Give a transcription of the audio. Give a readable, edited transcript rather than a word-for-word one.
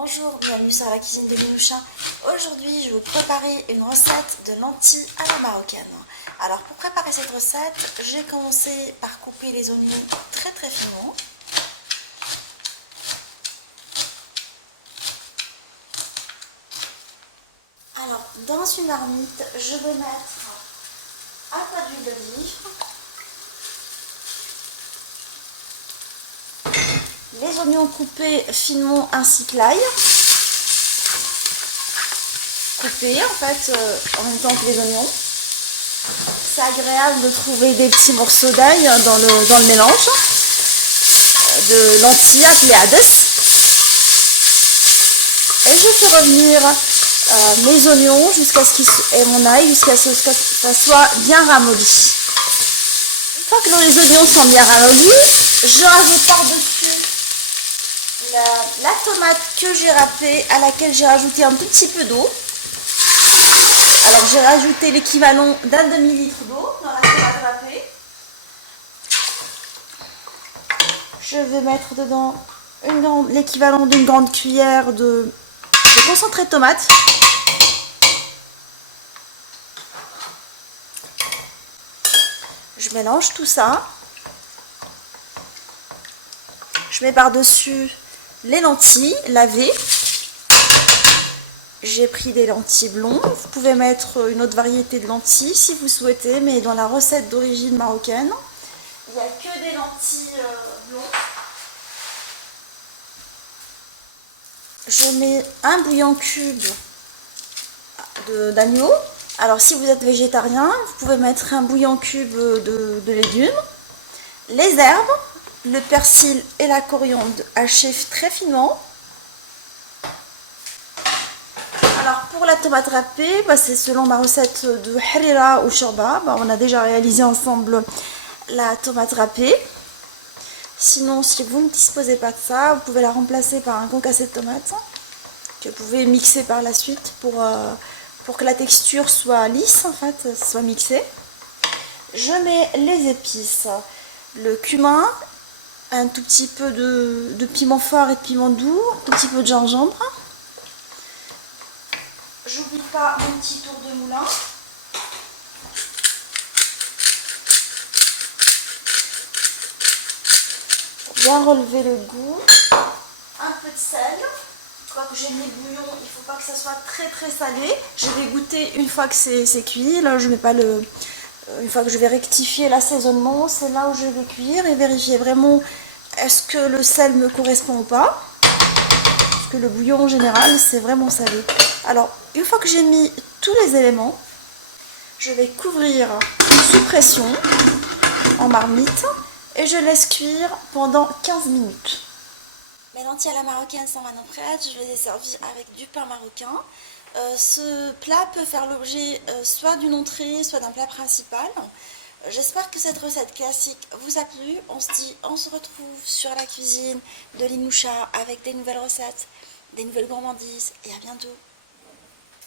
Bonjour, bienvenue sur la cuisine de Linoucha. Aujourd'hui, je vais vous préparer une recette de lentilles à la marocaine. Alors, pour préparer cette recette, j'ai commencé par couper les oignons très finement. Alors, dans une marmite, je vais mettre un tas d'huile d'olive, les oignons coupés finement ainsi que l'ail. Coupés en fait en même temps que les oignons. C'est agréable de trouver des petits morceaux d'ail dans le mélange de lentilles appelées hades. Et je fais revenir mes oignons et mon ail jusqu'à ce que ça soit bien ramolli. Une fois que les oignons sont bien ramollis, je rajoute par-dessus la tomate que j'ai râpée, à laquelle j'ai rajouté un tout petit peu d'eau. Alors j'ai rajouté l'équivalent d'un demi-litre d'eau dans la tomate râpée. Je vais mettre dedans l'équivalent d'une grande cuillère de concentré de tomate. Je mélange tout ça. Je mets par-dessus les lentilles lavées. J'ai pris des lentilles blondes. Vous pouvez mettre une autre variété de lentilles si vous souhaitez, mais dans la recette d'origine marocaine, il n'y a que des lentilles blondes. Je mets un bouillon cube d'agneau. Alors si vous êtes végétarien, vous pouvez mettre un bouillon cube de légumes, les herbes, le persil et la coriandre hachés très finement. Alors pour la tomate râpée, c'est selon ma recette de harira ou shorba. On a déjà réalisé ensemble la tomate râpée. Sinon, si vous ne disposez pas de ça, vous pouvez la remplacer par un concassé de tomate que vous pouvez mixer par la suite pour que la texture soit lisse, en fait, soit mixée. Je mets les épices, le cumin, un tout petit peu de piment fort et de piment doux, un tout petit peu de gingembre. J'oublie pas mon petit tour de moulin. Pour bien relever le goût. Un peu de sel. Une fois que j'ai mis le bouillon, il ne faut pas que ça soit très salé. Je vais goûter une fois que c'est cuit. Là, je mets pas une fois que je vais rectifier l'assaisonnement, c'est là où je vais cuire et vérifier vraiment est-ce que le sel me correspond ou pas. Parce que le bouillon en général, c'est vraiment salé. Alors, une fois que j'ai mis tous les éléments, je vais couvrir sous pression en marmite et je laisse cuire pendant 15 minutes. Mes lentilles à la marocaine sont maintenant prêtes, je les ai servies avec du pain marocain. Ce plat peut faire l'objet soit d'une entrée, soit d'un plat principal. J'espère que cette recette classique vous a plu. On se retrouve sur la cuisine de Linoucha avec des nouvelles recettes, des nouvelles gourmandises et à bientôt.